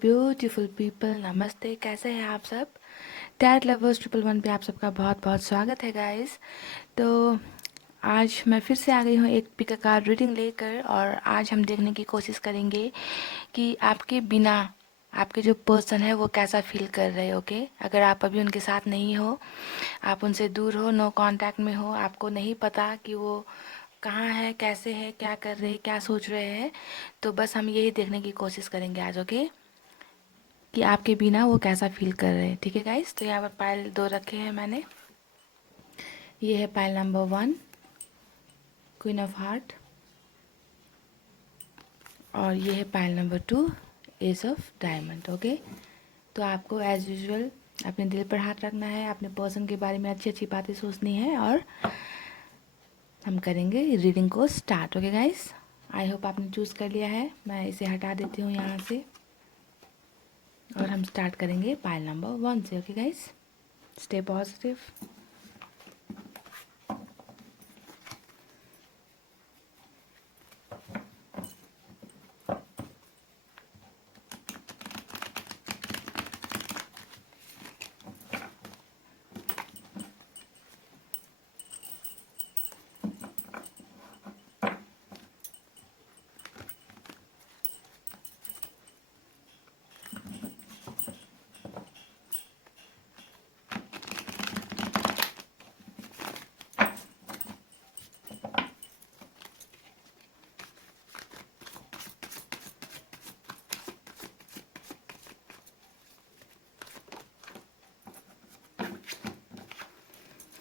Beautiful people, नमस्ते। कैसे हैं आप सब? टैट लवर्स 111 पे आप सबका बहुत बहुत स्वागत है गाइस। तो आज मैं फिर से आ गई हूँ एक पिक कार्ड रीडिंग लेकर, और आज हम देखने की कोशिश करेंगे कि आपके बिना आपके जो पर्सन है वो कैसा फील कर रहे हैं। ओके, अगर आप अभी उनके साथ नहीं हो, आप उनसे दूर हो, नो कांटेक्ट में हो, आपको नहीं पता कि वो कहाँ है, कैसे है, क्या कर रहे हैं, क्या सोच रहे हैं, तो बस हम यही देखने की कोशिश करेंगे आज। ओके, कि आपके बिना वो कैसा फील कर रहे हैं। ठीक है गाइस, तो यहाँ पर पाइल 2 रखे हैं मैंने। ये है pile number 1, queen of heart, और ये है pile number 2, S of diamond. Okay, तो आपको एज यूजुअल अपने दिल पर हाथ रखना है, अपने पर्सन के बारे में अच्छी अच्छी बातें सोचनी है, और हम करेंगे रीडिंग को start. Okay guys, I hope आपने चूज़ कर लिया है। मैं इसे हटा देती हूँ यहाँ से, और हम स्टार्ट करेंगे पाइल नंबर 1 से। Okay guys, stay positive.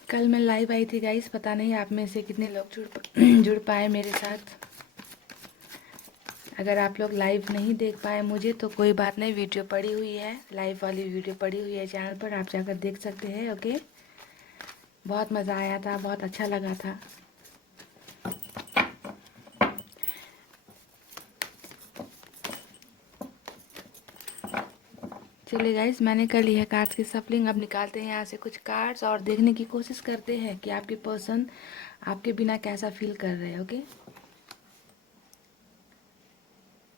कल मैं लाइव आई थी गाइस, पता नहीं आप में से कितने लोग जुड़ पाए मेरे साथ। अगर आप लोग लाइव नहीं देख पाए मुझे तो कोई बात नहीं, वीडियो पड़ी हुई है, लाइव वाली वीडियो पड़ी हुई है चैनल पर, आप जाकर देख सकते हैं। ओके, बहुत मज़ा आया था, बहुत अच्छा लगा था। चलिए गाइस, मैंने कर ली है कार्ड्स की सफलिंग। अब निकालते हैं यहाँ से कुछ कार्ड्स और देखने की कोशिश करते हैं कि आपके पर्सन आपके बिना कैसा फील कर रहे हैं। ओके,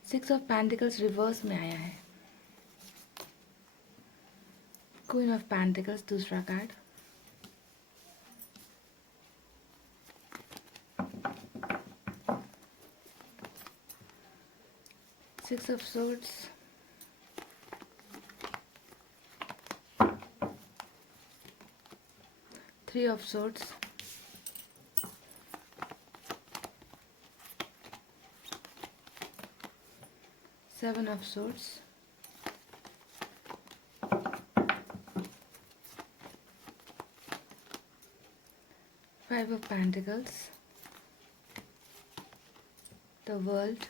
6 ऑफ पेंटिकल्स रिवर्स में आया है, क्वीन ऑफ पेंटिकल्स दूसरा card, six of swords, three of swords, seven of swords, five of pentacles, the world,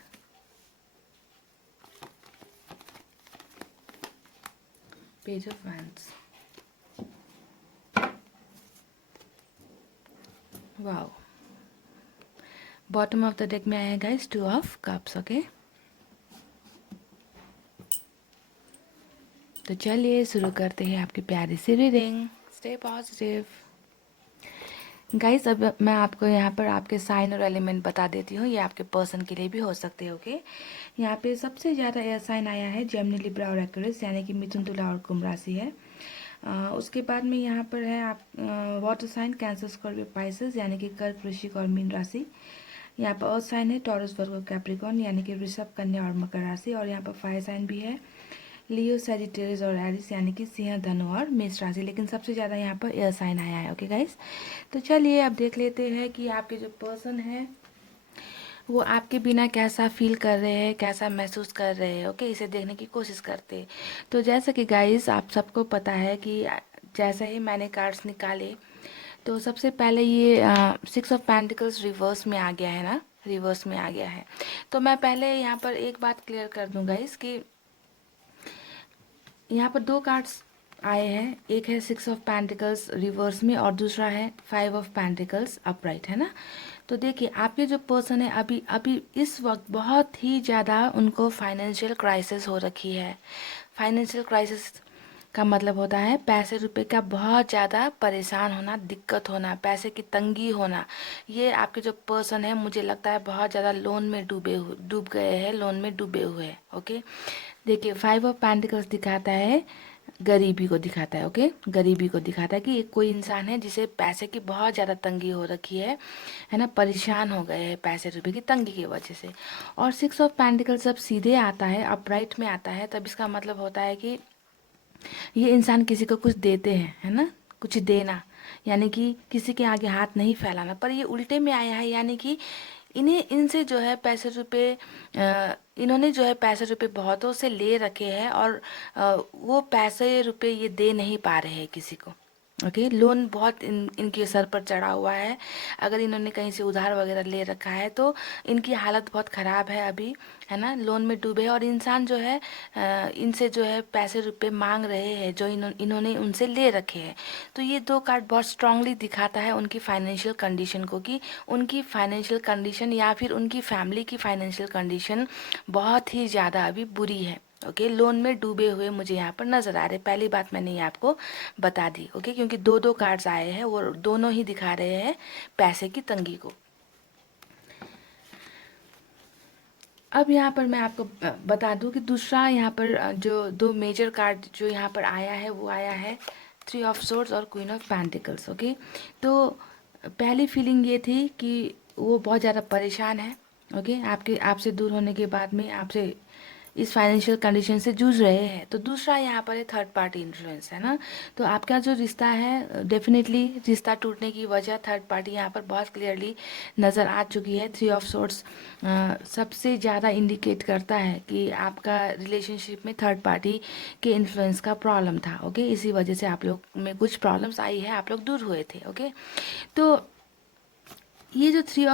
page of wands. Wow, bottom of the deck में आया है गाइस 2 ऑफ कप्स। ओके, तो चलिए शुरू करते हैं आपकी प्यारी सी रीडिंग। Stay positive guys. अब मैं आपको यहाँ पर आपके साइन और एलिमेंट बता देती हूँ, ये आपके पर्सन के लिए भी हो सकते हैं। ओके, यहाँ पे सबसे ज़्यादा एयर साइन आया है जेमिनी, लिब्रा और एक्वेरियस, यानी कि मिथुन, तुला और कुंभ राशि है। उसके बाद में यहाँ पर है आप water sign cancer, Scorpio, Pisces, यानी कि कर्क, वृश्चिक और मीन राशि। यहाँ पर अर्थ साइन है टॉरस, वर्गो, कैप्रिकॉर्न, यानी कि वृषभ, कन्या और मकर राशि। और यहाँ पर फायर साइन भी है लियो, सैजिटेरियस और एरिस, यानी कि सिंह, धनु और मेष राशि। लेकिन सबसे ज़्यादा यहाँ पर एयर साइन आया है। ओके गाइस, तो चलिए अब देख लेते हैं कि आपके जो पर्सन है वो आपके बिना कैसा फील कर रहे हैं, कैसा महसूस कर रहे हैं। ओके, इसे देखने की कोशिश करते हैं। तो जैसा कि गाइस आप सबको पता है कि जैसे ही मैंने कार्ड्स निकाले तो सबसे पहले ये 6 ऑफ पेंटिकल्स रिवर्स में आ गया है ना, रिवर्स में आ गया है। तो मैं पहले यहाँ पर एक बात क्लियर कर दूँ गाइस कि यहाँ पर 2 कार्ड्स आए हैं, एक है 6 ऑफ पेंटिकल्स रिवर्स में और दूसरा है 5 ऑफ पेंटिकल्स अपराइट, है ना। तो देखिए आपके जो पर्सन है अभी अभी इस वक्त बहुत ही ज़्यादा उनको फाइनेंशियल क्राइसिस हो रखी है। फाइनेंशियल क्राइसिस का मतलब होता है पैसे रुपए का बहुत ज़्यादा परेशान होना, दिक्कत होना, पैसे की तंगी होना। ये आपके जो पर्सन है मुझे लगता है बहुत ज़्यादा लोन में डूब गए हैं, लोन में डूबे हुए हैं। ओके, देखिए 5 ऑफ पेंटिकल्स दिखाता है, गरीबी को दिखाता है। ओके, गरीबी को दिखाता है कि एक कोई इंसान है जिसे पैसे की बहुत ज़्यादा तंगी हो रखी है ना, परेशान हो गए हैं पैसे रुपए की तंगी की वजह से। और 6 ऑफ पेंटिकल्स जब सीधे आता है, अपराइट में आता है, तब इसका मतलब होता है कि ये इंसान किसी को कुछ देते हैं, है ना, कुछ देना, यानी कि किसी के आगे हाथ नहीं फैलाना। पर ये उल्टे में आया है, यानी कि इन्हें इनसे जो है पैसे रुपए इन्होंने जो है पैसे रुपए बहुतों से ले रखे हैं, और वो पैसे रुपए ये दे नहीं पा रहे हैं किसी को। ओके, लोन बहुत इनके सर पर चढ़ा हुआ है। अगर इन्होंने कहीं से उधार वगैरह ले रखा है तो इनकी हालत बहुत ख़राब है अभी, है ना, लोन में डूबे हैं। और इंसान जो है इनसे जो है पैसे रुपए मांग रहे हैं जो इन्होंने उनसे ले रखे हैं। तो ये दो कार्ड बहुत स्ट्रांगली दिखाता है उनकी फाइनेंशियल कंडीशन को, कि उनकी फाइनेंशियल कंडीशन या फिर उनकी फैमिली की फाइनेंशियल कंडीशन बहुत ही ज़्यादा अभी बुरी है। ओके, लोन में डूबे हुए मुझे यहाँ पर नज़र आ रहे। पहली बात मैंने ये आपको बता दी। ओके, क्योंकि दो दो कार्ड्स आए हैं, वो दोनों ही दिखा रहे हैं पैसे की तंगी को। अब यहाँ पर मैं आपको बता दूं कि दूसरा यहाँ पर जो दो मेजर कार्ड जो यहाँ पर आया है, वो आया है 3 ऑफ सोर्ड्स और क्वीन ऑफ पेंटिकल्स। ओके, तो पहली फीलिंग ये थी कि वो बहुत ज़्यादा परेशान है। ओके, आपसे दूर होने के बाद में आपसे इस फाइनेंशियल कंडीशन से जूझ रहे हैं। तो दूसरा यहाँ पर है थर्ड पार्टी इन्फ्लुएंस, है ना। तो आपका जो रिश्ता है, डेफिनेटली रिश्ता टूटने की वजह थर्ड पार्टी यहाँ पर बहुत क्लियरली नज़र आ चुकी है। 3 ऑफ सोर्ड्स सबसे ज़्यादा इंडिकेट करता है कि आपका रिलेशनशिप में थर्ड पार्टी के इन्फ्लुएंस का प्रॉब्लम था। ओके, इसी वजह से आप लोग में कुछ प्रॉब्लम्स आई है, आप लोग दूर हुए थे। ओके, तो ये जो 3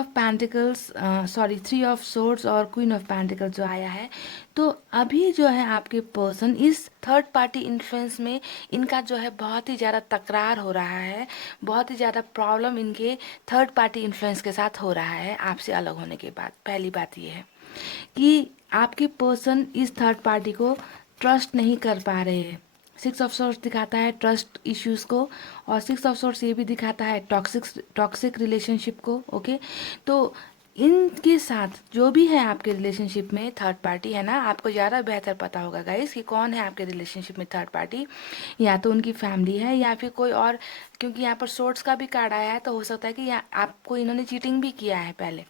ऑफ सोर्ड्स और क्वीन ऑफ पेंटिकल्स जो आया है, तो अभी जो है आपके पर्सन इस थर्ड पार्टी इन्फ्लुएंस में इनका जो है बहुत ही ज़्यादा तकरार हो रहा है, बहुत ही ज़्यादा प्रॉब्लम इनके थर्ड पार्टी इन्फ्लुएंस के साथ हो रहा है आपसे अलग होने के बाद। पहली बात ये है कि आपके पर्सन इस थर्ड पार्टी को ट्रस्ट नहीं कर पा रहे हैं। 6 ऑफ सोर्स दिखाता है ट्रस्ट इश्यूज को, और 6 ऑफ सोर्स ये भी दिखाता है टॉक्सिक रिलेशनशिप को। ओके, तो इनके साथ जो भी है आपके रिलेशनशिप में थर्ड पार्टी, है ना, आपको ज़्यादा बेहतर पता होगा गाइस कि कौन है आपके रिलेशनशिप में थर्ड पार्टी। या तो उनकी फैमिली है या फिर कोई और, क्योंकि यहाँ पर सोर्ट्स का भी कार्ड आया है, तो हो सकता है कि आपको इन्होंने चीटिंग भी किया है पहले,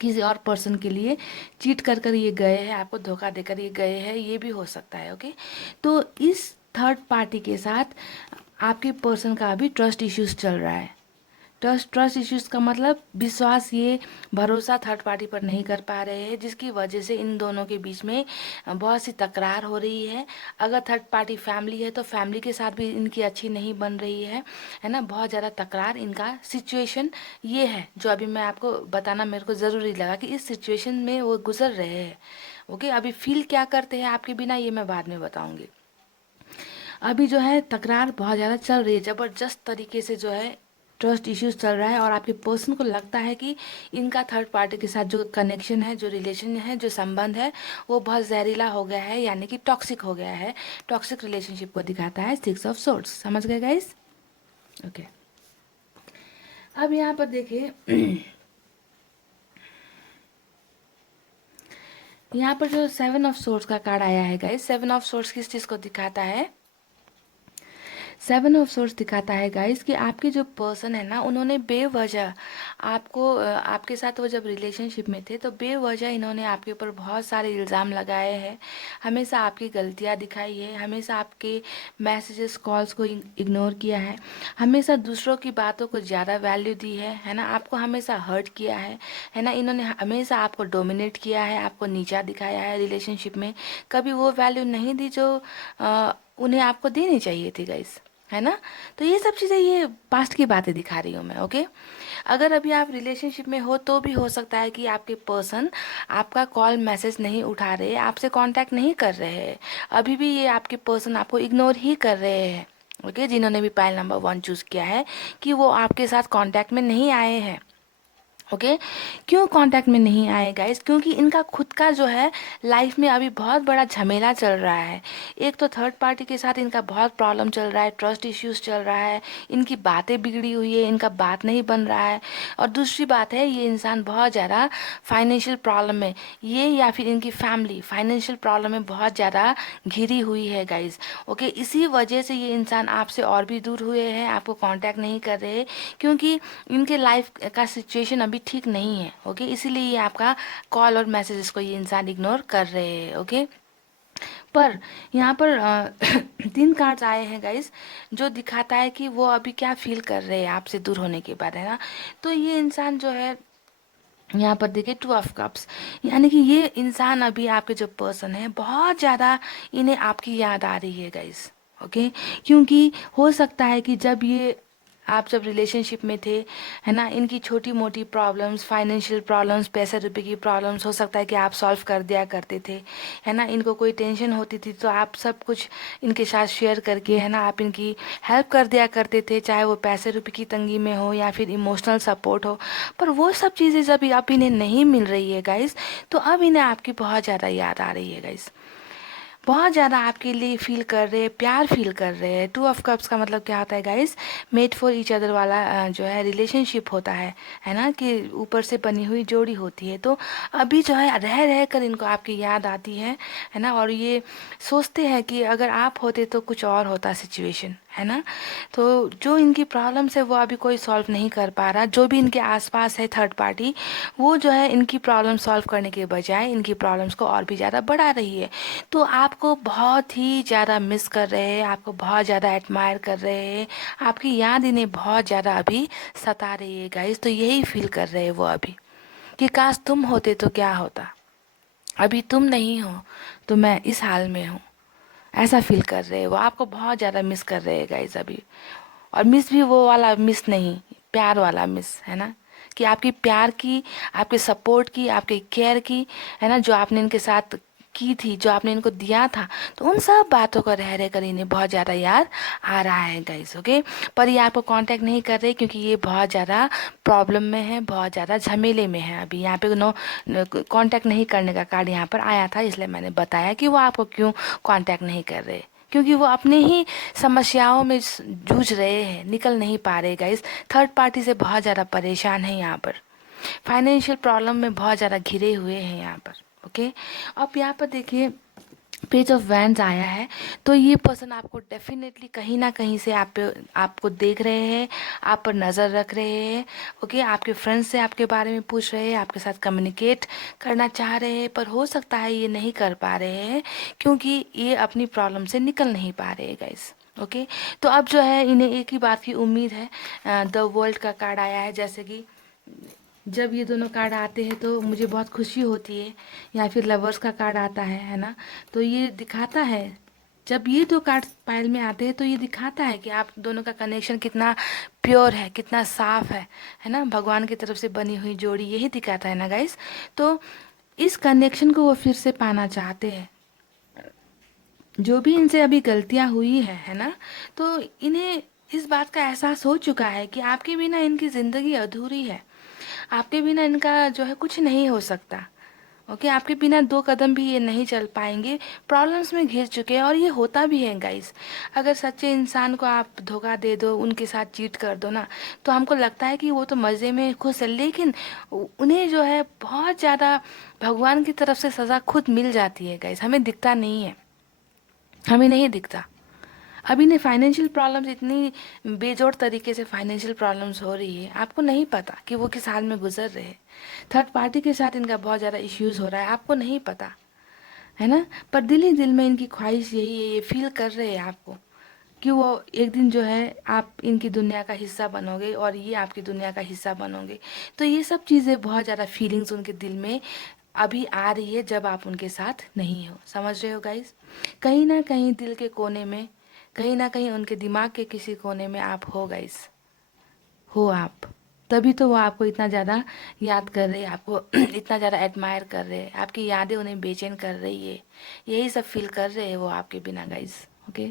किसी और पर्सन के लिए चीट कर कर ये गए हैं, आपको धोखा देकर ये गए हैं, ये भी हो सकता है। ओके, तो इस थर्ड पार्टी के साथ आपके पर्सन का अभी ट्रस्ट इश्यूज चल रहा है। ट्रस्ट इश्यूज का मतलब विश्वास, ये भरोसा थर्ड पार्टी पर नहीं कर पा रहे हैं, जिसकी वजह से इन दोनों के बीच में बहुत सी तकरार हो रही है। अगर थर्ड पार्टी फैमिली है तो फैमिली के साथ भी इनकी अच्छी नहीं बन रही है ना, बहुत ज़्यादा तकरार। इनका सिचुएशन ये है जो अभी मैं आपको बताना मेरे को ज़रूरी लगा कि इस सिचुएशन में वो गुजर रहे हैं। ओके, अभी फील क्या करते हैं आपके बिना, ये मैं बाद में बताऊंगी। अभी जो है तकरार बहुत ज़्यादा चल रही है, ज़बरदस्त तरीके से जो है ट्रस्ट इश्यूज चल रहा है, और आपके पर्सन को लगता है कि इनका थर्ड पार्टी के साथ जो कनेक्शन है, जो रिलेशन है, जो संबंध है, वो बहुत जहरीला हो गया है, यानी कि टॉक्सिक हो गया है। टॉक्सिक रिलेशनशिप को दिखाता है 6 ऑफ सोर्ड्स। समझ गए गाइस? ओके, अब यहाँ पर देखिए यहाँ पर जो 7 ऑफ सोर्ड्स का कार्ड आया है गाइस, 7 ऑफ सोर्ड्स किस चीज़ को दिखाता है? 7 ऑफ सोर्स दिखाता है गाइस कि आपके जो पर्सन है ना, उन्होंने बेवजह आपके साथ वो जब रिलेशनशिप में थे तो बेवजह इन्होंने आपके ऊपर बहुत सारे इल्ज़ाम लगाए हैं, हमेशा आपकी गलतियां दिखाई है, हमेशा आपके मैसेजेस कॉल्स को इग्नोर किया है, हमेशा दूसरों की बातों को ज़्यादा वैल्यू दी है ना, आपको हमेशा हर्ट किया है ना, इन्होंने हमेशा आपको डोमिनेट किया है, आपको नीचा दिखाया है रिलेशनशिप में, कभी वो वैल्यू नहीं दी जो उन्हें आपको देनी चाहिए थी गाइस, है ना। तो ये सब चीज़ें, ये पास्ट की बातें दिखा रही हूँ मैं। ओके, अगर अभी आप रिलेशनशिप में हो तो भी हो सकता है कि आपके पर्सन आपका कॉल मैसेज नहीं उठा रहे, आपसे कांटेक्ट नहीं कर रहे हैं, अभी भी ये आपके पर्सन आपको इग्नोर ही कर रहे हैं। ओके, जिन्होंने भी पाइल नंबर 1 चूज़ किया है कि वो आपके साथ कांटेक्ट में नहीं आए हैं, ओके क्यों कांटेक्ट में नहीं आए गाइस? क्योंकि इनका खुद का जो है लाइफ में अभी बहुत बड़ा झमेला चल रहा है। एक तो थर्ड पार्टी के साथ इनका बहुत प्रॉब्लम चल रहा है, ट्रस्ट इश्यूज चल रहा है, इनकी बातें बिगड़ी हुई है, इनका बात नहीं बन रहा है। और दूसरी बात है, ये इंसान बहुत ज़्यादा फाइनेंशियल प्रॉब्लम में, ये या फिर इनकी फैमिली फाइनेंशियल प्रॉब्लम में बहुत ज़्यादा घिरी हुई है गाइस। ओके इसी वजह से ये इंसान आपसे और भी दूर हुए हैं, आपको कांटेक्ट नहीं कर रहे, क्योंकि इनके लाइफ का सिचुएशन अभी ठीक नहीं है। ओके इसीलिए ये आपका कॉल और मैसेजेस को ये इंसान इग्नोर कर रहे हैं। ओके पर यहाँ पर 3 कार्ड्स आए हैं गाइस, जो दिखाता है कि वो अभी क्या फील कर रहे हैं आपसे दूर होने के बाद, है ना। तो ये इंसान जो है यहाँ पर देखिए 2 ऑफ कप्स, यानी कि ये इंसान अभी आपके जो पर्सन है बहुत ज़्यादा इन्हें आपकी याद आ रही है गाइस। ओके क्योंकि हो सकता है कि जब ये आप जब रिलेशनशिप में थे, है ना, इनकी छोटी मोटी प्रॉब्लम्स, फाइनेंशियल प्रॉब्लम्स, पैसे रुपए की प्रॉब्लम्स हो सकता है कि आप सॉल्व कर दिया करते थे, है ना। इनको कोई टेंशन होती थी तो आप सब कुछ इनके साथ शेयर करके, है ना, आप इनकी हेल्प कर दिया करते थे, चाहे वो पैसे रुपए की तंगी में हो या फिर इमोशनल सपोर्ट हो। पर वो सब चीज़ें जब अब इन्हें नहीं मिल रही है गाइस, तो अब इन्हें आपकी बहुत ज़्यादा याद आ रही है गाइस, बहुत ज़्यादा आपके लिए फील कर रहे हैं, प्यार फील कर रहे हैं। 2 ऑफ कप्स का मतलब क्या होता है guys? Made for each other वाला जो है रिलेशनशिप होता है ना, कि ऊपर से बनी हुई जोड़ी होती है। तो अभी जो है रह रह कर इनको आपकी याद आती है ना, और ये सोचते हैं कि अगर आप होते तो कुछ और होता सिचुएशन, है ना। तो जो इनकी प्रॉब्लम्स है वो अभी कोई सॉल्व नहीं कर पा रहा, जो भी इनके आसपास है थर्ड पार्टी, वो जो है इनकी प्रॉब्लम सॉल्व करने के बजाय इनकी प्रॉब्लम्स को और भी ज़्यादा बढ़ा रही है। तो आपको बहुत ही ज़्यादा मिस कर रहे हैं, आपको बहुत ज़्यादा एडमायर कर रहे हैं, आपकी याद इन्हें बहुत ज़्यादा अभी सता रही है गाइस। तो यही फील कर रहे हैं वो अभी, कि काश तुम होते तो क्या होता, अभी तुम नहीं हो तो मैं इस हाल में हूँ, ऐसा फील कर रहे हैं वो। आपको बहुत ज़्यादा मिस कर रहे हैं गाइस अभी। और मिस भी वो वाला मिस नहीं, प्यार वाला मिस, है ना, कि आपकी प्यार की, आपके सपोर्ट की, आपके केयर की, है ना, जो आपने इनके साथ की थी, जो आपने इनको दिया था, तो उन सब बातों को रह रह कर इन्हें बहुत ज़्यादा याद आ रहा है गाइस। ओके पर ये आपको कांटेक्ट नहीं कर रहे क्योंकि ये बहुत ज़्यादा प्रॉब्लम में है, बहुत ज़्यादा झमेले में है। अभी यहाँ पे नो कांटेक्ट नहीं करने का कार्ड यहाँ पर आया था, इसलिए मैंने बताया कि वो आपको क्यों कांटेक्ट नहीं कर रहे, क्योंकि वो अपने ही समस्याओं में जूझ रहे हैं, निकल नहीं पा रहे गाइस। थर्ड पार्टी से बहुत ज़्यादा परेशान है यहाँ पर, फाइनेंशियल प्रॉब्लम में बहुत ज़्यादा घिरे हुए हैं यहाँ पर। ओके अब यहाँ पर देखिए पेज ऑफ वैंड्स आया है, तो ये पर्सन आपको डेफिनेटली कहीं ना कहीं से आपको देख रहे हैं, आप पर नज़र रख रहे हैं। ओके आपके फ्रेंड्स से आपके बारे में पूछ रहे हैं, आपके साथ कम्युनिकेट करना चाह रहे हैं, पर हो सकता है ये नहीं कर पा रहे हैं क्योंकि ये अपनी प्रॉब्लम से निकल नहीं पा रहे हैं गाइस। ओके तो अब जो है इन्हें एक ही बात की उम्मीद है। द वर्ल्ड का कार्ड आया है, जैसे कि जब ये दोनों कार्ड आते हैं तो मुझे बहुत खुशी होती है, या फिर लवर्स का कार्ड आता है ना, तो ये दिखाता है, जब ये 2 कार्ड पाइल में आते हैं तो ये दिखाता है कि आप दोनों का कनेक्शन कितना प्योर है, कितना साफ है ना, भगवान की तरफ से बनी हुई जोड़ी, यही दिखाता है ना गाइस। तो इस कनेक्शन को वो फिर से पाना चाहते हैं, जो भी इनसे अभी गलतियां हुई है ना, तो इन्हें इस बात का एहसास हो चुका है कि आपके बिना इनकी ज़िंदगी अधूरी है, आपके बिना इनका जो है कुछ नहीं हो सकता। ओके आपके बिना 2 कदम भी ये नहीं चल पाएंगे, प्रॉब्लम्स में घिर चुके हैं। और ये होता भी है गाइस, अगर सच्चे इंसान को आप धोखा दे दो, उनके साथ चीट कर दो ना, तो हमको लगता है कि वो तो मज़े में खुश है, लेकिन उन्हें जो है बहुत ज़्यादा भगवान की तरफ से सज़ा खुद मिल जाती है गाइस, हमें दिखता नहीं है, हमें नहीं दिखता। अभी ने फाइनेंशियल प्रॉब्लम्स इतनी बेजोड़ तरीके से फाइनेंशियल प्रॉब्लम्स हो रही है, आपको नहीं पता कि वो किस हाल में गुजर रहे हैं। थर्ड पार्टी के साथ इनका बहुत ज़्यादा इश्यूज हो रहा है, आपको नहीं पता, है ना। पर दिल ही दिल में इनकी ख्वाहिश यही है, ये फील कर रहे हैं आपको, कि वो एक दिन जो है आप इनकी दुनिया का हिस्सा बनोगे और ये आपकी दुनिया का हिस्सा बनोगे। तो ये सब चीज़ें बहुत ज़्यादा फीलिंग्स उनके दिल में अभी आ रही है जब आप उनके साथ नहीं हो, समझ रहे हो गाइस। कहीं ना कहीं दिल के कोने में, कहीं ना कहीं उनके दिमाग के किसी कोने में आप हो गाइस, हो आप, तभी तो वो आपको इतना ज़्यादा याद कर रहे हैं, आपको इतना ज़्यादा एडमायर कर रहे हैं, आपकी यादें उन्हें बेचैन कर रही है, यही सब फील कर रहे हैं वो आपके बिना गाइस। ओके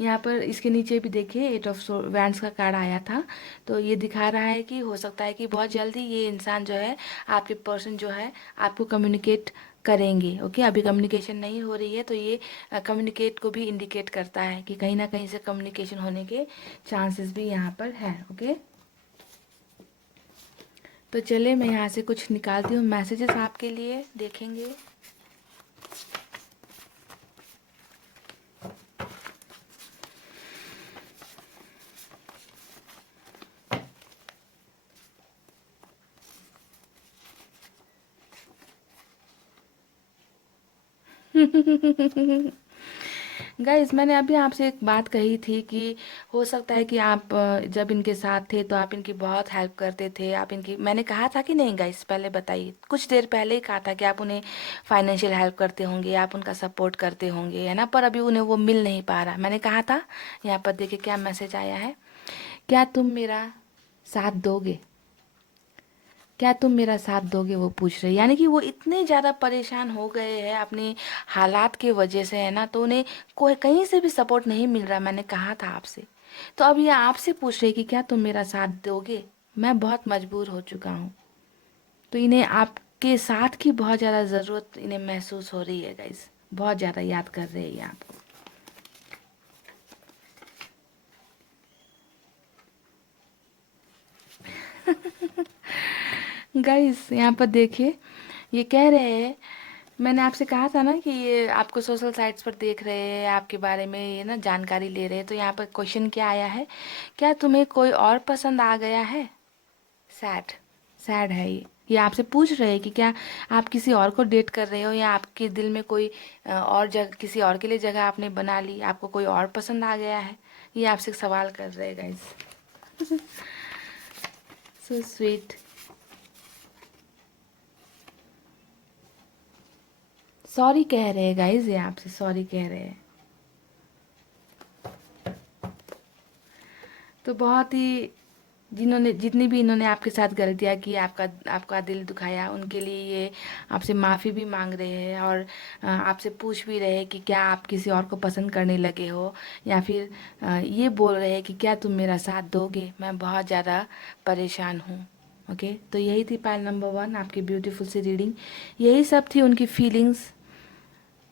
यहाँ पर इसके नीचे भी देखिए 8 ऑफ वैंड्स का कार्ड आया था। तो ये दिखा रहा है कि हो सकता है कि बहुत जल्दी ये इंसान जो है, आपके पर्सन जो है, आपको कम्युनिकेट करेंगे। ओके, अभी कम्युनिकेशन नहीं हो रही है, तो ये कम्युनिकेट को भी इंडिकेट करता है कि कहीं ना कहीं से कम्युनिकेशन होने के चांसेस भी यहाँ पर है। ओके, तो चले मैं यहाँ से कुछ निकालती हूँ मैसेजेस आपके लिए, देखेंगे। गाइस, मैंने अभी आपसे एक बात कही थी कि हो सकता है कि आप जब इनके साथ थे तो आप इनकी बहुत हेल्प करते थे। आप इनकी, मैंने कहा था कि नहीं गाइस? पहले बताइए, कुछ देर पहले ही कहा था कि आप उन्हें फाइनेंशियल हेल्प करते होंगे, आप उनका सपोर्ट करते होंगे, है ना? पर अभी उन्हें वो मिल नहीं पा रहा। मैंने कहा था। यहाँ पर देखिए क्या मैसेज आया है। क्या तुम मेरा साथ दोगे? क्या तुम मेरा साथ दोगे, वो पूछ रहे। यानी कि वो इतने ज़्यादा परेशान हो गए हैं अपनी हालात की वजह से, है ना? तो उन्हें कोई कहीं से भी सपोर्ट नहीं मिल रहा। मैंने कहा था आपसे। तो अब ये आपसे पूछ रहे कि क्या तुम मेरा साथ दोगे। मैं बहुत मजबूर हो चुका हूँ। तो इन्हें आपके साथ की बहुत ज़्यादा ज़रूरत इन्हें महसूस हो रही है गाइस। बहुत ज़्यादा याद कर रहे हैं ये आपको। गाइस, यहाँ पर देखिए, ये कह रहे हैं, मैंने आपसे कहा था ना कि ये आपको सोशल साइट्स पर देख रहे हैं, आपके बारे में ये ना जानकारी ले रहे हैं। तो यहाँ पर क्वेश्चन क्या आया है, क्या तुम्हें कोई और पसंद आ गया है? सैड, सैड है ये आपसे पूछ रहे हैं कि क्या आप किसी और को डेट कर रहे हो, या आपके दिल में कोई और जगह, किसी और के लिए जगह आपने बना ली, आपको कोई और पसंद आ गया है। ये आपसे सवाल कर रहे हैं गाइस। So sweet. सॉरी कह रहे हैं गाइस, ये आपसे सॉरी कह रहे हैं। तो बहुत ही, जिन्होंने जितनी भी इन्होंने आपके साथ गलतियाँ की, आपका आपका दिल दुखाया, उनके लिए ये आपसे माफ़ी भी मांग रहे हैं। और आपसे पूछ भी रहे हैं कि क्या आप किसी और को पसंद करने लगे हो, या फिर ये बोल रहे हैं कि क्या तुम मेरा साथ दोगे, मैं बहुत ज़्यादा परेशान हूँ। ओके, तो यही थी पाइल नंबर 1, आपकी ब्यूटीफुल सी रीडिंग। यही सब थी उनकी फीलिंग्स,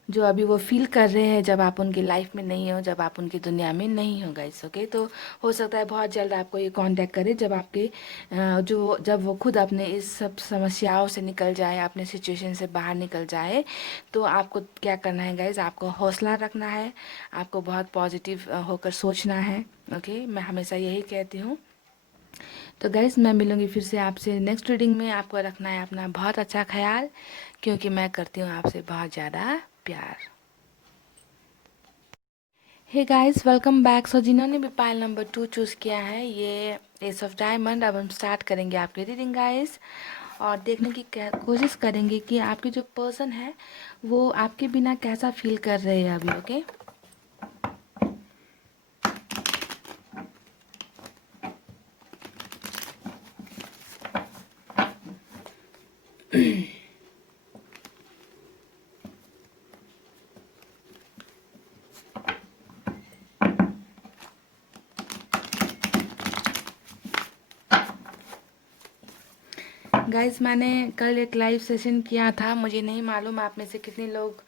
जो अभी वो फील कर रहे हैं जब आप उनकी लाइफ में नहीं हो, जब आप उनकी दुनिया में नहीं हो गाइस। ओके, तो हो सकता है बहुत जल्द आपको ये कांटेक्ट करे, जब आपके जब वो खुद अपने इस सब समस्याओं से निकल जाए, अपने सिचुएशन से बाहर निकल जाए। तो आपको क्या करना है गाइस? आपको हौसला रखना है, आपको बहुत पॉजिटिव होकर सोचना है। ओके, मैं हमेशा यही कहती हूँ। तो गाइस, मैं मिलूंगी फिर से आपसे नेक्स्ट रीडिंग में। आपको रखना है अपना बहुत अच्छा ख्याल, क्योंकि मैं करती हूँ आपसे बहुत ज़्यादा प्यार। Hey guys, welcome back. So जिन्होंने भी पाइल नंबर 2 चूज़ किया है, ये एस ऑफ डायमंड, अब हम स्टार्ट करेंगे आपकी रीडिंग गाइस, और देखने की कोशिश करेंगे कि आपके जो पर्सन है वो आपके बिना कैसा फील कर रहे हैं अभी। ओके, गाइस, मैंने कल एक लाइव सेशन किया था। मुझे नहीं मालूम आप में से कितने लोग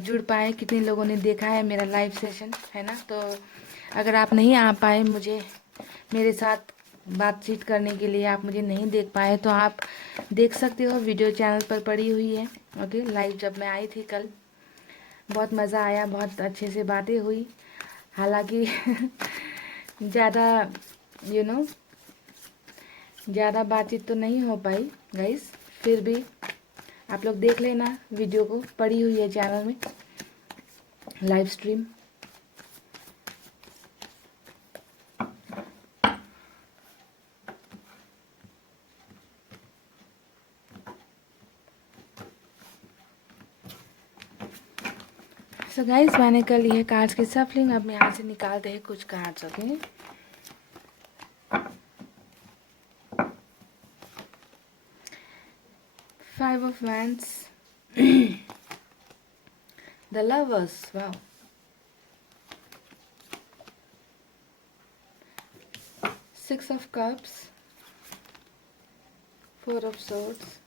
जुड़ पाए, कितने लोगों ने देखा है मेरा लाइव सेशन, है ना? तो अगर आप नहीं आ पाए मुझे, मेरे साथ बातचीत करने के लिए, आप मुझे नहीं देख पाए, तो आप देख सकते हो, वीडियो चैनल पर पड़ी हुई है। ओके, लाइव जब मैं आई थी कल, बहुत मज़ा आया, बहुत अच्छे से बातें हुई। हालांकि ज़्यादा यू नो ज़्यादा बातचीत तो नहीं हो पाई गाइस, फिर भी आप लोग देख लेना, वीडियो को पड़ी हुई है चैनल में, लाइव स्ट्रीम। सो गाइस, मैंने कर ली है कार्ड्स की सफलिंग। अब मैं यहाँ से निकालते हैं कुछ cards. Okay, 5 of Wands, The Lovers, वाह, 6 of cups, 4 of swords,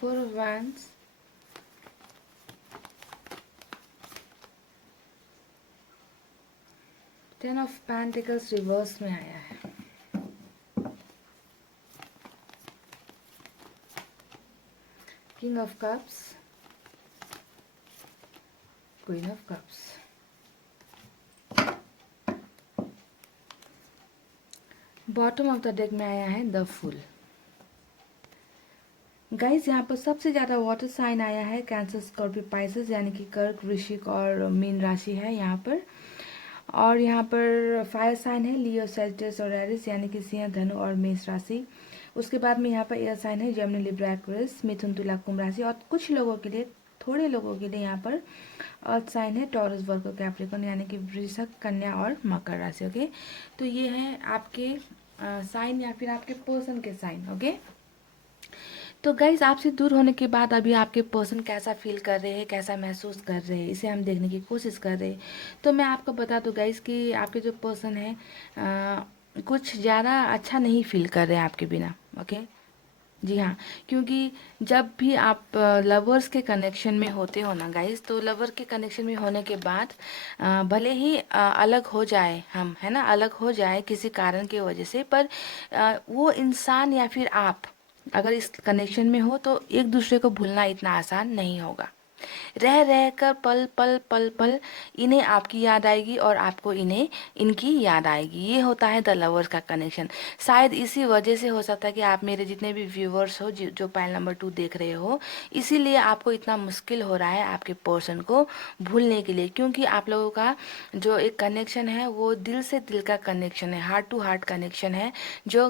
4 of wands, 10 of pentacles reverse में आया है, King of cups, Queen of cups. Bottom of the deck में आया है द फूल। गाइस यहाँ पर सबसे ज़्यादा वाटर साइन आया है कैंसर, स्कॉर्पियो, पाइसेस, यानी कि कर्क, वृश्चिक और मीन राशि है यहाँ पर। और यहाँ पर फायर साइन है लियो, सैजिटेरियस और एरिस, यानी कि सिंह, धनु और मेष राशि। उसके बाद में यहाँ पर एयर साइन है जेमिनी, लिब्रा, एक्वेरियस, मिथुन, तुला, कुंभ राशि। और कुछ लोगों के लिए, थोड़े लोगों के लिए यहाँ पर अर्थ साइन है टॉरस, वर्गो, कैप्रिकॉर्न, यानी कि वृषभ, कन्या और मकर राशि। ओके, तो ये है आपके साइन या फिर आपके पर्सन के साइन। ओके, तो गाइज आपसे दूर होने के बाद अभी आपके पर्सन कैसा फील कर रहे हैं, कैसा महसूस कर रहे हैं, इसे हम देखने की कोशिश कर रहे हैं। तो मैं आपको बता दूं गाइज कि आपके जो पर्सन है कुछ ज़्यादा अच्छा नहीं फील कर रहे हैं आपके बिना। ओके, जी हाँ, क्योंकि जब भी आप लवर्स के कनेक्शन में होते हो ना गाइज, तो लवर के कनेक्शन में होने के बाद भले ही अलग हो जाए हम, है ना, अलग हो जाए किसी कारण की वजह से, पर वो इंसान या फिर आप अगर इस कनेक्शन में हो तो एक दूसरे को भूलना इतना आसान नहीं होगा। रह रह कर पल पल पल पल इन्हें आपकी याद आएगी और आपको इन्हें इनकी याद आएगी। ये होता है द लवर्स का कनेक्शन। शायद इसी वजह से हो सकता है कि आप मेरे जितने भी व्यूवर्स हो जो पाइल नंबर 2 देख रहे हो, इसीलिए आपको इतना मुश्किल हो रहा है आपके पर्सन को भूलने के लिए, क्योंकि आप लोगों का जो एक कनेक्शन है वो दिल से दिल का कनेक्शन है, हार्ट टू हार्ट कनेक्शन है, जो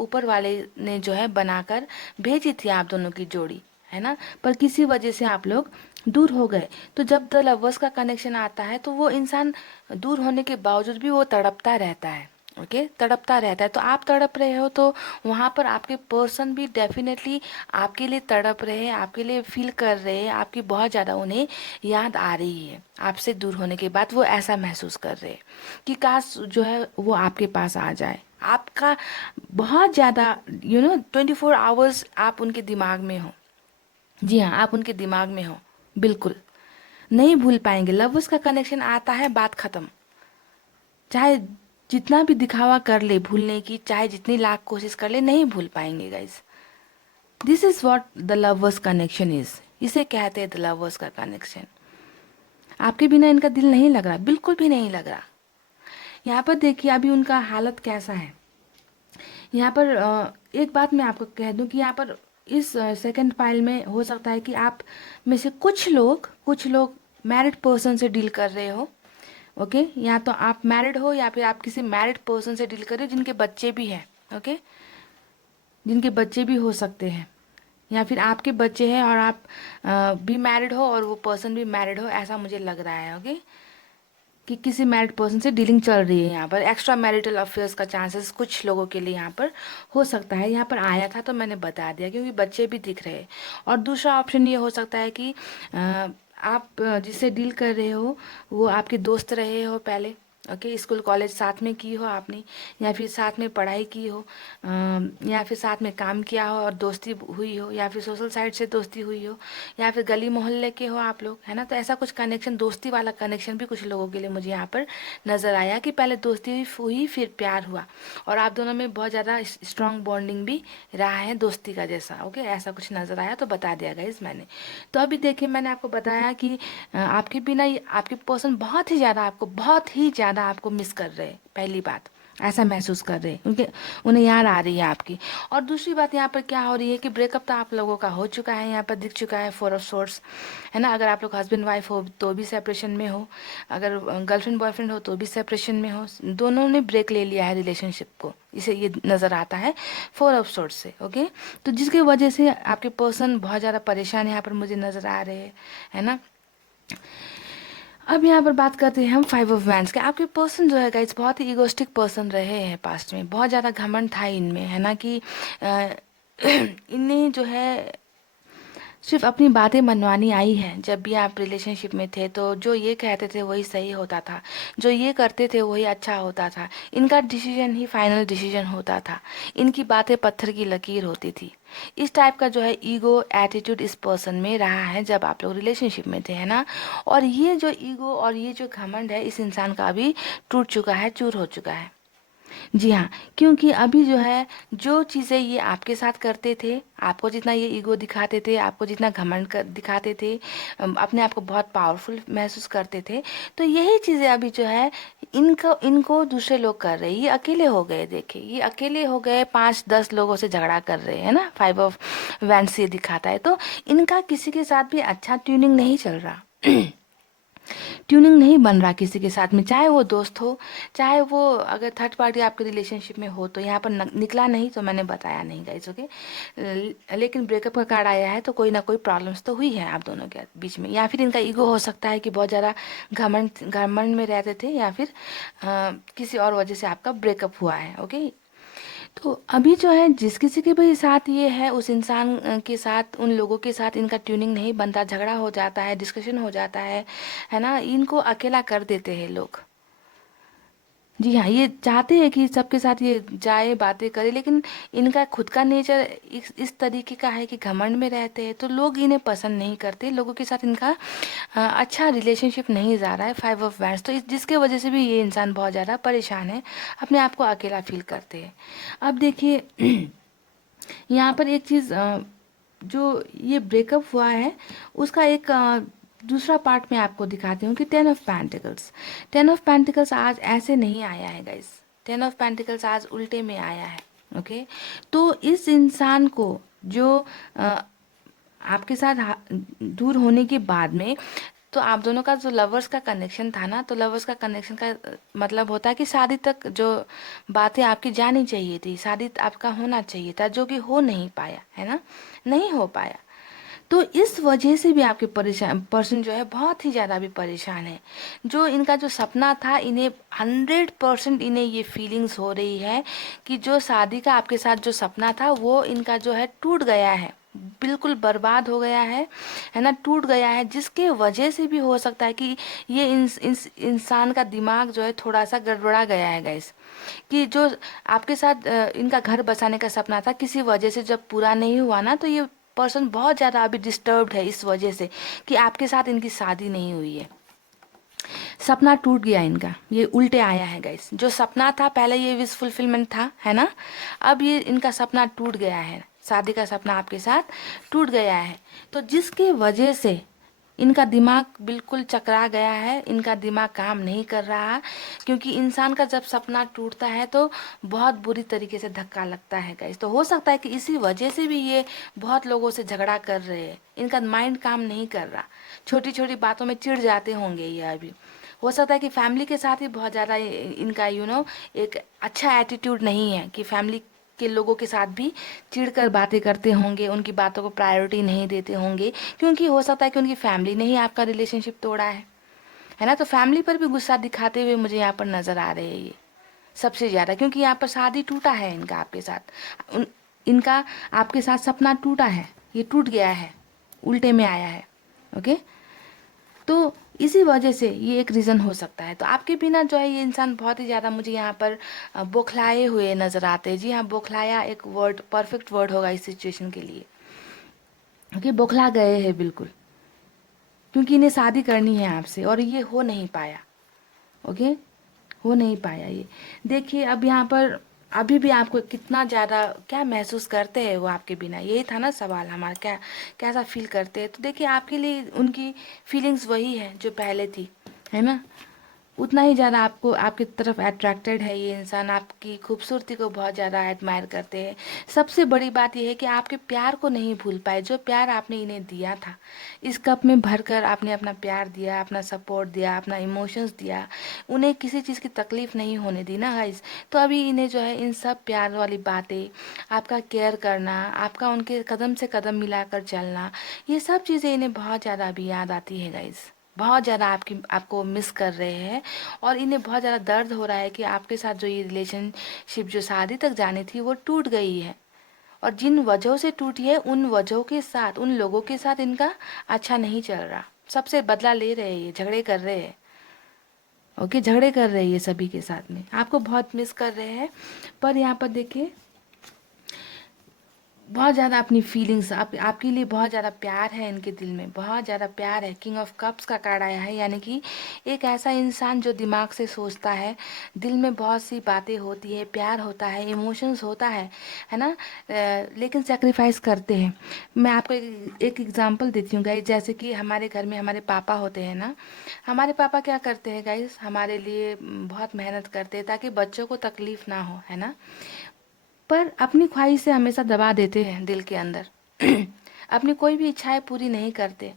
ऊपर वाले ने जो है बनाकर भेजी थी आप दोनों की जोड़ी, है ना। पर किसी वजह से आप लोग दूर हो गए। तो जब द लवर्स का कनेक्शन आता है तो वो इंसान दूर होने के बावजूद भी वो तड़पता रहता है। ओके, तड़पता रहता है। तो आप तड़प रहे हो तो वहाँ पर आपके पर्सन भी डेफिनेटली आपके लिए तड़प रहे हैं, आपके लिए फील कर रहे हैं, आपकी बहुत ज़्यादा उन्हें याद आ रही है। आपसे दूर होने के बाद वो ऐसा महसूस कर रहे हैं कि काश जो है वो आपके पास आ जाए। आपका बहुत ज़्यादा 24 आवर्स आप उनके दिमाग में हो। जी हाँ, आप उनके दिमाग में हो, बिल्कुल नहीं भूल पाएंगे। लवर्स का कनेक्शन आता है, बात खत्म। चाहे जितना भी दिखावा कर ले भूलने की, चाहे जितनी लाख कोशिश कर ले, नहीं भूल पाएंगे guys. This is what the lovers connection is. इसे कहते हैं द लवर्स का कनेक्शन। आपके बिना इनका दिल नहीं लग रहा, बिल्कुल भी नहीं लग रहा। यहाँ पर देखिए अभी उनका हालत कैसा है। यहाँ पर एक बात मैं आपको कह दूं कि यहाँ पर इस सेकंड पाइल में हो सकता है कि आप में से कुछ लोग मैरिड पर्सन से डील कर रहे हो। ओके, या तो आप मैरिड हो या फिर आप किसी मैरिड पर्सन से डील कर रहे हो जिनके बच्चे भी हैं। ओके, जिनके बच्चे भी हो सकते हैं, या फिर आपके बच्चे हैं और आप भी मैरिड हो और वो पर्सन भी मैरिड हो, ऐसा मुझे लग रहा है। ओके, कि किसी मैरिड पर्सन से डीलिंग चल रही है। यहाँ पर एक्स्ट्रा मैरिटल अफेयर्स का चांसेस कुछ लोगों के लिए यहाँ पर हो सकता है। यहाँ पर आया था तो मैंने बता दिया क्योंकि बच्चे भी दिख रहे हैं। और दूसरा ऑप्शन ये हो सकता है कि आप जिससे डील कर रहे हो वो आपके दोस्त रहे हो पहले। ओके, स्कूल कॉलेज साथ में की हो आपने, या फिर साथ में पढ़ाई की हो, या फिर साथ में काम किया हो और दोस्ती हुई हो, या फिर सोशल साइट से दोस्ती हुई हो, या फिर गली मोहल्ले के हो आप लोग, है ना। तो ऐसा कुछ कनेक्शन, दोस्ती वाला कनेक्शन भी कुछ लोगों के लिए मुझे यहाँ पर नज़र आया कि पहले दोस्ती हुई फिर प्यार हुआ और आप दोनों में बहुत ज़्यादा स्ट्रॉन्ग बॉन्डिंग भी रहा है दोस्ती का जैसा। ओके, ऐसा कुछ नज़र आया तो बता दिया गाइस मैंने। तो अभी देखिए मैंने आपको बताया कि आपके बिना आपके पर्सन बहुत ही ज़्यादा आपको मिस कर रहे हैं। पहली बात ऐसा महसूस कर रहे हैं, उनके उन्हें याद आ रही है आपकी। और दूसरी बात यहाँ पर क्या हो रही है कि ब्रेकअप तो आप लोगों का हो चुका है, यहाँ पर दिख चुका है 4 ऑफ सोर्ड्स, है ना। अगर आप लोग हस्बैंड वाइफ हो तो भी सेपरेशन में हो, अगर गर्लफ्रेंड बॉयफ्रेंड हो तो भी सेपरेशन में हो, दोनों ने ब्रेक ले लिया है रिलेशनशिप को, इसे ये नज़र आता है 4 ऑफ सोर्ड्स से। ओके, तो जिसकी वजह से आपके पर्सन बहुत ज़्यादा परेशान यहाँ पर मुझे नज़र आ रहे हैं, है ना। अब यहाँ पर बात करते हैं हम 5 ऑफ वैंड्स के। आपके पर्सन जो है गाइस बहुत ही इगोस्टिक पर्सन रहे हैं पास्ट में, बहुत ज़्यादा घमंड था इनमें, है ना, कि इन्हें जो है सिर्फ अपनी बातें मनवानी आई है। जब भी आप रिलेशनशिप में थे तो जो ये कहते थे वही सही होता था, जो ये करते थे वही अच्छा होता था, इनका डिसीजन ही फाइनल डिसीजन होता था, इनकी बातें पत्थर की लकीर होती थी। इस टाइप का जो है ईगो एटीट्यूड इस पर्सन में रहा है जब आप लोग रिलेशनशिप में थे, है ना। और ये जो ईगो और ये जो घमंड है इस इंसान का अभी टूट चुका है, चूर हो चुका है। जी हाँ, क्योंकि अभी जो है जो चीज़ें ये आपके साथ करते थे, आपको जितना ये ईगो दिखाते थे, आपको जितना घमंड दिखाते थे, अपने आप को बहुत पावरफुल महसूस करते थे, तो यही चीज़ें अभी जो है इनको इनको दूसरे लोग कर रहे हैं। ये अकेले हो गए, देखिए ये अकेले हो गए, 5-10 लोगों से झगड़ा कर रहे हैं ना, 5 ऑफ वैंड्स ये दिखाता है। तो इनका किसी के साथ भी अच्छा ट्यूनिंग नहीं चल रहा। ट्यूनिंग नहीं बन रहा किसी के साथ में, चाहे वो दोस्त हो, चाहे वो अगर थर्ड पार्टी आपके रिलेशनशिप में हो। तो यहाँ पर निकला नहीं तो मैंने बताया नहीं गाइस, ओके। लेकिन ब्रेकअप का कार्ड आया है तो कोई ना कोई प्रॉब्लम्स तो हुई है आप दोनों के बीच में, या फिर इनका ईगो हो सकता है कि बहुत ज़्यादा घमंड घमंड में रहते थे, या फिर किसी और वजह से आपका ब्रेकअप हुआ है, ओके। तो अभी जो है जिस किसी के भी साथ ये है उस इंसान के साथ, उन लोगों के साथ इनका ट्यूनिंग नहीं बनता, झगड़ा हो जाता है, डिस्कशन हो जाता है ना। इनको अकेला कर देते हैं लोग। जी हाँ, ये चाहते हैं कि सबके साथ ये जाए, बातें करे, लेकिन इनका खुद का नेचर इस तरीके का है कि घमंड में रहते हैं, तो लोग इन्हें पसंद नहीं करते, लोगों के साथ इनका अच्छा रिलेशनशिप नहीं जा रहा है, 5 ऑफ वैंड्स। तो जिसके वजह से भी ये इंसान बहुत ज़्यादा परेशान है, अपने आप को अकेला फील करते हैं। अब देखिए यहाँ पर एक चीज़, जो ये ब्रेकअप हुआ है उसका एक दूसरा पार्ट मैं आपको दिखाती हूँ कि 10 ऑफ पेंटिकल्स, 10 ऑफ पेंटिकल्स आज ऐसे नहीं आया है गाइस। 10 ऑफ पेंटिकल्स आज उल्टे में आया है, ओके। तो इस इंसान को जो अ, आपके साथ दूर होने के बाद में, तो आप दोनों का जो लवर्स का कनेक्शन था ना, तो लवर्स का कनेक्शन का मतलब होता है कि शादी तक जो बातें आपकी जानी चाहिए थी, शादी आपका होना चाहिए था, जो कि हो नहीं पाया, है ना, नहीं हो पाया। तो इस वजह से भी आपके परेशान पर्सन जो है बहुत ही ज़्यादा भी परेशान है। जो इनका जो सपना था, इन्हें 100% इन्हें ये फीलिंग्स हो रही है कि जो शादी का आपके साथ जो सपना था वो इनका जो है टूट गया है, बिल्कुल बर्बाद हो गया है ना, टूट गया है। जिसके वजह से भी हो सकता है कि ये इंसान का दिमाग जो है थोड़ा सा गड़बड़ा गया है गाइस, कि जो आपके साथ इनका घर बसाने का सपना था, किसी वजह से जब पूरा नहीं हुआ ना, तो ये पर्सन बहुत ज़्यादा अभी डिस्टर्ब्ड है इस वजह से कि आपके साथ इनकी शादी नहीं हुई है। सपना टूट गया इनका, ये उल्टे आया है गाइस। जो सपना था पहले ये विश फुलफिलमेंट था, है ना, अब ये इनका सपना टूट गया है, शादी का सपना आपके साथ टूट गया है। तो जिसकी वजह से इनका दिमाग बिल्कुल चकरा गया है, इनका दिमाग काम नहीं कर रहा, क्योंकि इंसान का जब सपना टूटता है तो बहुत बुरी तरीके से धक्का लगता है गाइस। तो हो सकता है कि इसी वजह से भी ये बहुत लोगों से झगड़ा कर रहे हैं, इनका माइंड काम नहीं कर रहा, छोटी छोटी बातों में चिढ़ जाते होंगे ये अभी। हो सकता है कि फैमिली के साथ ही बहुत ज़्यादा इनका एक अच्छा एटीट्यूड नहीं है, कि फैमिली के लोगों के साथ भी चिढ़कर बातें करते होंगे, उनकी बातों को प्रायोरिटी नहीं देते होंगे, क्योंकि हो सकता है कि उनकी फैमिली ने ही आपका रिलेशनशिप तोड़ा है ना। तो फैमिली पर भी गुस्सा दिखाते हुए मुझे यहाँ पर नज़र आ रहे हैं ये सबसे ज़्यादा, क्योंकि यहाँ पर शादी टूटा है इनका आपके साथ, इनका आपके साथ सपना टूटा है, ये टूट गया है, उल्टे में आया है, ओके। तो इसी वजह से ये एक रीज़न हो सकता है। तो आपके बिना जो है ये इंसान बहुत ही ज़्यादा मुझे यहाँ पर बौखलाए हुए नज़र आते हैं। जी हाँ, बौखलाया एक वर्ड, परफेक्ट वर्ड होगा इस सिचुएशन के लिए, ओके। बौखला गए हैं बिल्कुल, क्योंकि इन्हें शादी करनी है आपसे और ये हो नहीं पाया, ओके, हो नहीं पाया ये। देखिए अब यहाँ पर अभी भी आपको कितना ज़्यादा क्या महसूस करते हैं वो आपके बिना, यही था ना सवाल हमारा, क्या कैसा फील करते हैं। तो देखिए आपके लिए उनकी फीलिंग्स वही है जो पहले थी, है ना, उतना ही ज़्यादा आपको आपकी तरफ अट्रैक्टेड है ये इंसान, आपकी खूबसूरती को बहुत ज़्यादा एडमायर करते हैं। सबसे बड़ी बात यह है कि आपके प्यार को नहीं भूल पाए, जो प्यार आपने इन्हें दिया था, इस कप में भरकर आपने अपना प्यार दिया, अपना सपोर्ट दिया, अपना इमोशंस दिया, उन्हें किसी चीज़ की तकलीफ़ नहीं होने दी ना गाइस। तो अभी इन्हें जो है इन सब प्यार वाली बातें, आपका केयर करना, आपका उनके कदम से कदम मिलाकर चलना, ये सब चीज़ें इन्हें बहुत ज़्यादा अभी याद आती है गाइस, बहुत ज़्यादा आपको मिस कर रहे हैं। और इन्हें बहुत ज़्यादा दर्द हो रहा है कि आपके साथ जो ये रिलेशनशिप जो शादी तक जानी थी वो टूट गई है, और जिन वजहों से टूटी है उन वजहों के साथ, उन लोगों के साथ इनका अच्छा नहीं चल रहा, सबसे बदला ले रहे हैं, ये झगड़े कर रहे हैं। ओके, झगड़े कर रहे हैं ये सभी के साथ में, आपको बहुत मिस कर रहे हैं। पर यहाँ पर देखिए बहुत ज़्यादा अपनी फीलिंग्स, आपके लिए बहुत ज़्यादा प्यार है, इनके दिल में बहुत ज़्यादा प्यार है। किंग ऑफ कप्स का कार्ड आया है, यानी कि एक ऐसा इंसान जो दिमाग से सोचता है, दिल में बहुत सी बातें होती है, प्यार होता है, इमोशंस होता है ना, लेकिन सेक्रीफाइस करते हैं। मैं आपको एक एग्जांपल देती हूँ गाइस, जैसे कि हमारे घर में हमारे पापा होते हैं ना, हमारे पापा क्या करते हैं गाइस, हमारे लिए बहुत मेहनत करते हैं ताकि बच्चों को तकलीफ ना हो, है ना, पर अपनी ख्वाहिश से हमेशा दबा देते हैं दिल के अंदर। अपनी कोई भी इच्छाएं पूरी नहीं करते,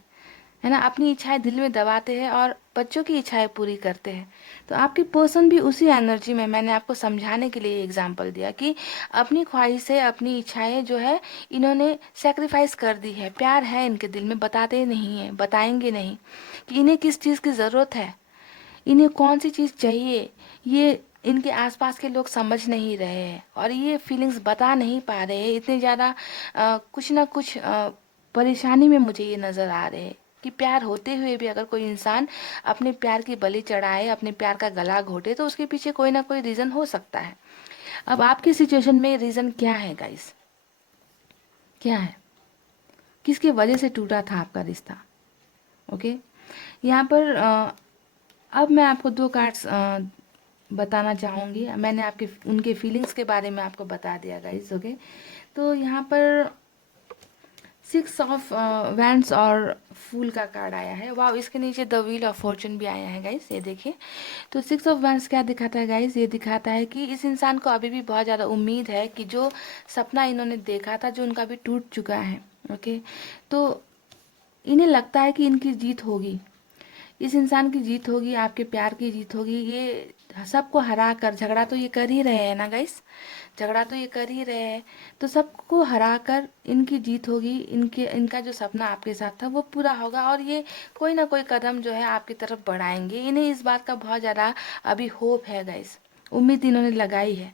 है ना, अपनी इच्छाएं दिल में दबाते हैं और बच्चों की इच्छाएं पूरी करते हैं। तो आपकी पर्सन भी उसी एनर्जी में, मैंने आपको समझाने के लिए एग्जांपल दिया कि अपनी ख्वाहिश से अपनी इच्छाएं जो है इन्होंने सेक्रीफाइस कर दी है। प्यार है इनके दिल में, बताते नहीं हैं, बताएंगे नहीं कि इन्हें किस चीज़ की ज़रूरत है, इन्हें कौन सी चीज़ चाहिए, ये इनके आसपास के लोग समझ नहीं रहे हैं और ये फीलिंग्स बता नहीं पा रहे हैं। इतने ज़्यादा कुछ ना कुछ परेशानी में मुझे ये नज़र आ रहे हैं कि प्यार होते हुए भी अगर कोई इंसान अपने प्यार की बलि चढ़ाए, अपने प्यार का गला घोटे, तो उसके पीछे कोई ना कोई रीज़न हो सकता है। अब आपकी सिचुएशन में रीज़न क्या है गाइस, क्या है, किसकी वजह से टूटा था आपका रिश्ता? ओके, यहाँ पर अब मैं आपको दो कार्ड्स बताना चाहूँगी। मैंने आपके उनके फीलिंग्स के बारे में आपको बता दिया गाइस। ओके, तो यहाँ पर 6 ऑफ वैंड्स और फूल का कार्ड आया है। वाह, इसके नीचे द व्हील ऑफ फॉर्चून भी आया है गाइस, ये देखिए। तो 6 ऑफ वैंड्स क्या दिखाता है गाइस, ये दिखाता है कि इस इंसान को अभी भी बहुत ज़्यादा उम्मीद है कि जो सपना इन्होंने देखा था, जो उनका भी टूट चुका है। ओके, तो इन्हें लगता है कि इनकी जीत होगी, इस इंसान की जीत होगी, आपके प्यार की जीत होगी। ये सबको हरा कर, झगड़ा तो ये कर ही रहे हैं ना गाइस, झगड़ा तो ये कर ही रहे हैं, तो सबको हरा कर इनकी जीत होगी। इनका जो सपना आपके साथ था वो पूरा होगा और ये कोई ना कोई कदम जो है आपकी तरफ बढ़ाएंगे। इन्हें इस बात का बहुत ज़्यादा अभी होप है गाइस, उम्मीद इन्होंने लगाई है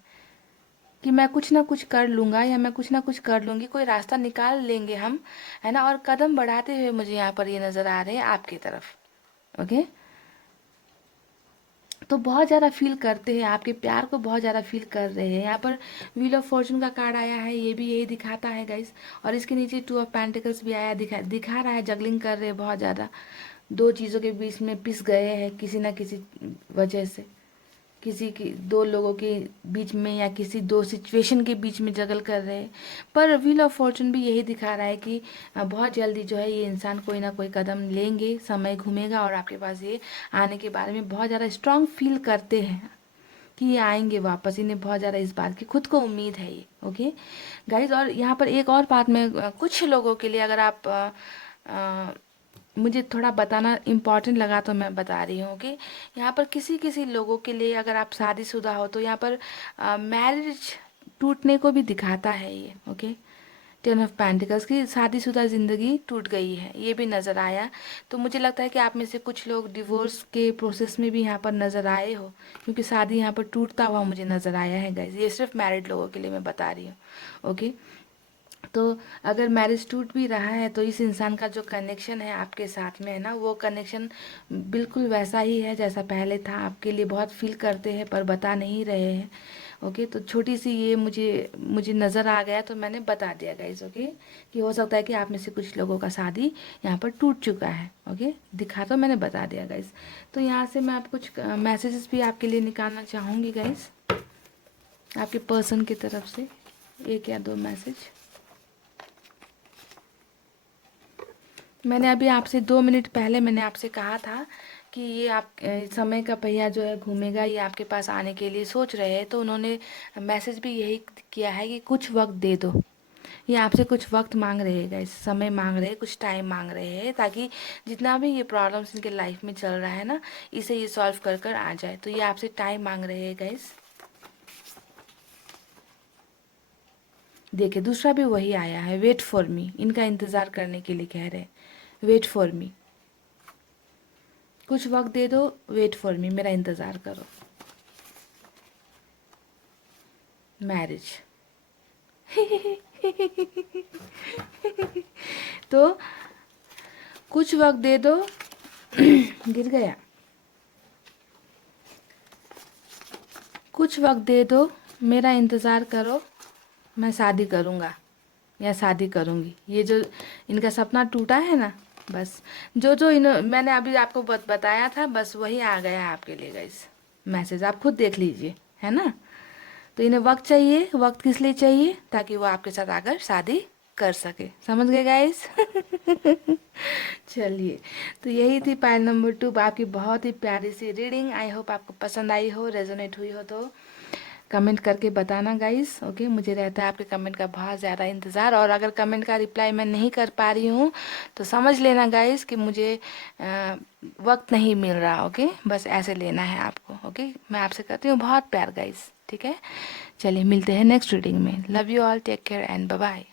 कि मैं कुछ ना कुछ कर लूँगा या मैं कुछ ना कुछ कर लूँगी, कोई रास्ता निकाल लेंगे हम, है ना। और कदम बढ़ाते हुए मुझे यहाँ पर ये नज़र आ रहे हैं आपकी तरफ। ओके, तो बहुत ज़्यादा फील करते हैं, आपके प्यार को बहुत ज़्यादा फील कर रहे हैं। यहाँ पर व्हील ऑफ फॉर्चून का कार्ड आया है, ये भी यही दिखाता है गाइस। और इसके नीचे 2 ऑफ पेंटिकल्स भी आया, दिखा रहा है जगलिंग कर रहे हैं बहुत ज़्यादा, दो चीज़ों के बीच में पिस गए हैं किसी ना किसी वजह से, किसी की दो लोगों के बीच में या किसी दो सिचुएशन के बीच में जगल कर रहे हैं। पर व्हील ऑफ फॉर्चून भी यही दिखा रहा है कि बहुत जल्दी जो है ये इंसान कोई ना कोई कदम लेंगे, समय घूमेगा और आपके पास ये आने के बारे में बहुत ज़्यादा स्ट्रांग फील करते हैं कि ये आएंगे वापस। इन्हें बहुत ज़्यादा इस बात की खुद को उम्मीद है ये। ओके गाइज, और यहाँ पर एक और बात मैं कुछ लोगों के लिए, अगर आप मुझे थोड़ा बताना इम्पॉर्टेंट लगा तो मैं बता रही हूँ कि यहाँ पर किसी किसी लोगों के लिए, अगर आप शादीशुदा हो तो यहाँ पर मैरिज टूटने को भी दिखाता है ये। ओके, 10 ऑफ पेंटिकल्स की शादीशुदा ज़िंदगी टूट गई है, ये भी नज़र आया। तो मुझे लगता है कि आप में से कुछ लोग डिवोर्स के प्रोसेस में भी यहाँ पर नज़र आए हो, क्योंकि शादी यहाँ पर टूटता हुआ मुझे नज़र आया है गाइज। ये सिर्फ मैरिड लोगों के लिए मैं बता रही हूँ। ओके, तो अगर मैरिज टूट भी रहा है तो इस इंसान का जो कनेक्शन है आपके साथ में, है ना, वो कनेक्शन बिल्कुल वैसा ही है जैसा पहले था। आपके लिए बहुत फील करते हैं पर बता नहीं रहे हैं। ओके, तो छोटी सी ये मुझे नज़र आ गया तो मैंने बता दिया गाइज। ओके, कि हो सकता है कि आप में से कुछ लोगों का शादी यहाँ पर टूट चुका है। ओके, दिखा तो मैंने बता दिया गाइज। तो यहाँ से मैं आप कुछ मैसेजेस भी आपके लिए निकालना चाहूँगी गाइज, आपके पर्सन की तरफ से 1 या 2 मैसेज। मैंने अभी आपसे 2 मिनट पहले मैंने आपसे कहा था कि ये आप समय का पहिया जो है घूमेगा, ये आपके पास आने के लिए सोच रहे हैं। तो उन्होंने मैसेज भी यही किया है कि कुछ वक्त दे दो। ये आपसे कुछ वक्त मांग रहे हैं गाइस, समय मांग रहे हैं, कुछ टाइम मांग रहे हैं, ताकि जितना भी ये प्रॉब्लम्स इनके लाइफ में चल रहा है ना, इसे ये सॉल्व कर कर आ जाए। तो ये आपसे टाइम मांग रहे हैं गाइस। देखिए, दूसरा भी वही आया है, वेट फॉर मी, इनका इंतज़ार करने के लिए कह रहे हैं, वेट फॉर मी, कुछ वक्त दे दो, वेट फॉर मी, मेरा इंतज़ार करो। मैरिज तो कुछ वक्त दे दो। गिर गया। कुछ वक्त दे दो, मेरा इंतज़ार करो, मैं शादी करूँगा या शादी करूँगी। ये जो इनका सपना टूटा है ना, बस जो जो मैंने अभी आपको बताया था, बस वही आ गया है आपके लिए गाइस। मैसेज आप खुद देख लीजिए, है ना। तो इन्हें वक्त चाहिए। वक्त किस लिए चाहिए? ताकि वो आपके साथ आकर शादी कर सके। समझ गए गाइस? चलिए, तो यही थी पाइल नंबर 2, आपकी बहुत ही प्यारी सी रीडिंग। आई होप आपको पसंद आई हो, रेजोनेट हुई हो तो कमेंट करके बताना गाइस। ओके, मुझे रहता है आपके कमेंट का बहुत ज़्यादा इंतज़ार। और अगर कमेंट का रिप्लाई मैं नहीं कर पा रही हूँ तो समझ लेना गाइस कि मुझे वक्त नहीं मिल रहा। ओके, बस ऐसे लेना है आपको। ओके, मैं आपसे करती हूँ बहुत प्यार गाइस। ठीक है, चलिए मिलते हैं नेक्स्ट रीडिंग में। Love you all, take care and bye bye.